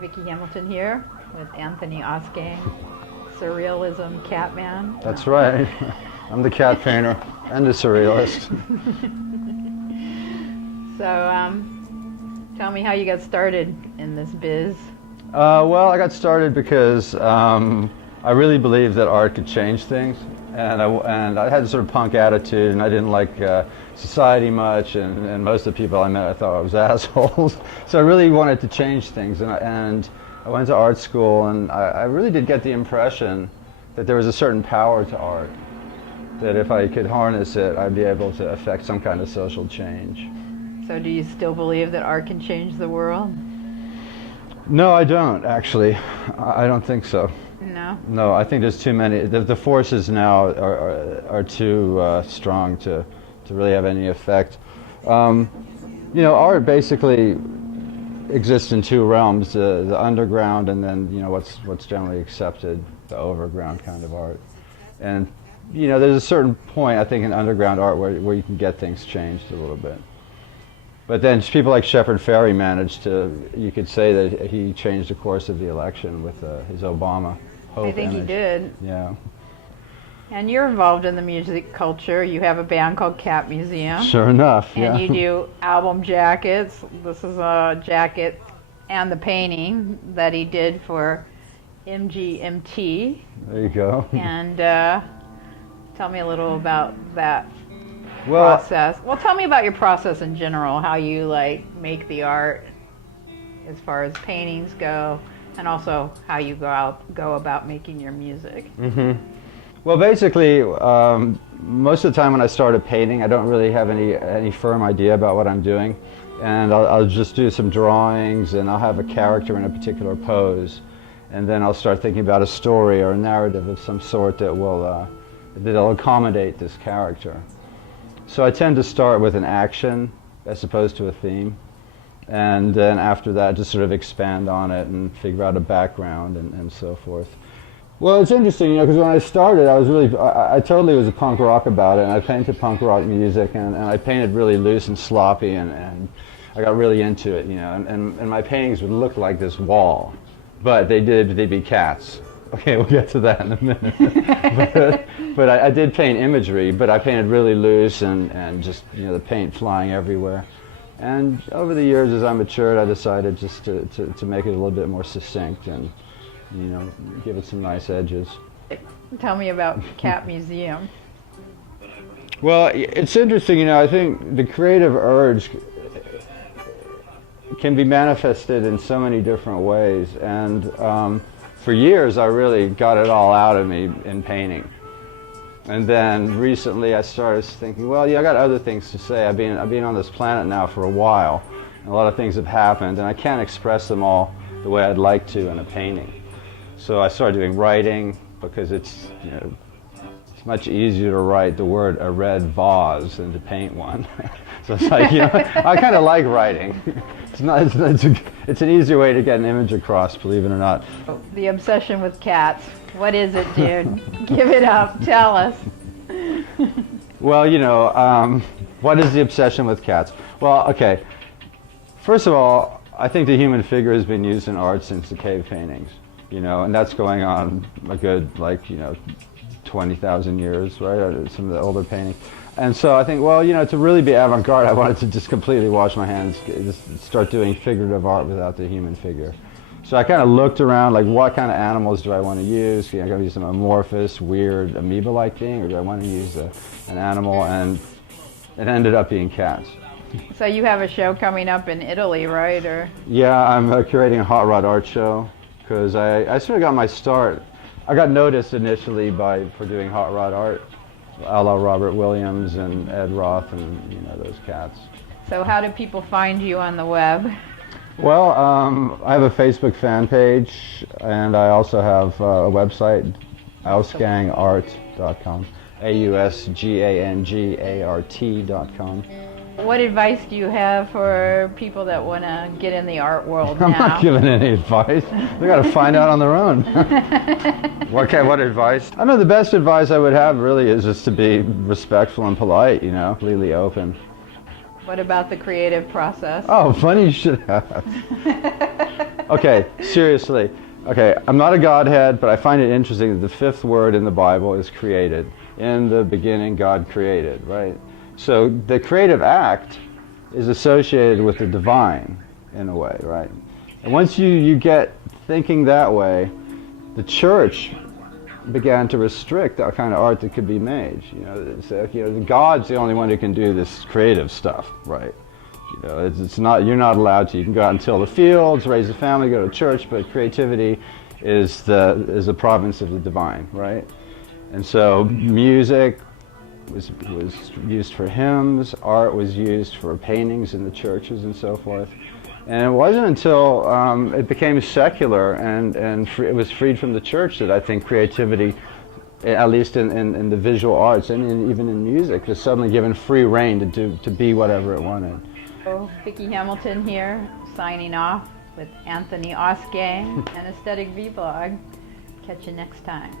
Vicky Hamilton here with Anthony Ausgang, Surrealism Catman. That's right. I'm the cat painter and the surrealist. So, tell me how you got started in this biz. Well, I got started because I really believed that art could change things, and I had a sort of punk attitude, and I didn't like society much, and most of the people I met I thought I was assholes. So I really wanted to change things, and I went to art school, and I really did get the impression that there was a certain power to art, that if I could harness it, I'd be able to affect some kind of social change. So do you still believe that art can change the world? No, I don't, actually. I don't think so. No? No, I think there's too many. The forces now are too strong to really have any effect. You know, art basically exists in two realms: the underground, and then what's generally accepted, the overground kind of art. And there's a certain point, I think, in underground art where you can get things changed a little bit. But then people like Shepard Fairey managed to, you could say that he changed the course of the election with his Obama hope I think image. he did. Yeah. And you're involved in the music culture. You have a band called Cat Museum. Sure enough, yeah. And you do album jackets. This is a jacket and the painting that he did for MGMT. There you go. And tell me a little about that Well, process. Well, tell me about your process in general, how you make the art as far as paintings go, and also how you go about making your music. Mm-hmm. Well, basically, most of the time when I start a painting, I don't really have any firm idea about what I'm doing, and I'll just do some drawings, and I'll have a character in a particular pose, and then I'll start thinking about a story or a narrative of some sort that'll accommodate this character. So I tend to start with an action as opposed to a theme, and then after that just sort of expand on it and figure out a background and so forth. Well, it's interesting, because when I started, I totally was a punk rock about it, and I painted punk rock music, and I painted really loose and sloppy, and I got really into it, and my paintings would look like this wall, but they'd be cats. Okay, we'll get to that in a minute. but I did paint imagery, but I painted really loose and just, the paint flying everywhere. And over the years, as I matured, I decided just to make it a little bit more succinct and, give it some nice edges. Tell me about Cat Museum. Well, it's interesting, I think the creative urge can be manifested in so many different ways, and for years I really got it all out of me in painting. And then recently I started thinking, well, I got other things to say. I've been on this planet now for a while, and a lot of things have happened, and I can't express them all the way I'd like to in a painting. So I started doing writing, because it's much easier to write the word a red vase than to paint one. So it's like, I kind of like writing. It's an easier way to get an image across, believe it or not. The obsession with cats. What is it, dude? Give it up. Tell us. Well, what is the obsession with cats? Well, okay. First of all, I think the human figure has been used in art since the cave paintings, and that's going on a good, 20,000 years, right? Some of the older paintings. And so I think, well, to really be avant-garde, I wanted to just completely wash my hands, just start doing figurative art without the human figure. So I kind of looked around, what kind of animals do I want to use? I'm going to use some amorphous, weird, amoeba-like thing, or do I want to use an animal? And it ended up being cats. So you have a show coming up in Italy, right? Or? Yeah, I'm curating a hot rod art show, because I sort of got my start. I got noticed initially for doing hot rod art, a la Robert Williams and Ed Roth and those cats. So how do people find you on the web? Well, I have a Facebook fan page, and I also have a website, ausgangart.com, AUSGANGART.com. What advice do you have for people that want to get in the art world now? I'm not giving any advice. They got to find out on their own. What advice? I know the best advice I would have really is just to be respectful and polite, completely open. What about the creative process? Oh, funny you should ask. Okay, seriously. Okay, I'm not a Godhead, but I find it interesting that the fifth word in the Bible is created. In the beginning, God created, right? So the creative act is associated with the divine in a way, right? And once you get thinking that way, the church began to restrict that kind of art that could be made. God's the only one who can do this creative stuff, right? It's not, you're not allowed to. You can go out and till the fields, raise a family, go to church, but creativity is the province of the divine, right? And so music was used for hymns, art was used for paintings in the churches and so forth. And it wasn't until it became secular and it was freed from the church that I think creativity, at least in the visual arts and even in music, was suddenly given free rein to be whatever it wanted. So, Vicky Hamilton here, signing off with Anthony Ausgang and Aesthetic Vlog. Catch you next time.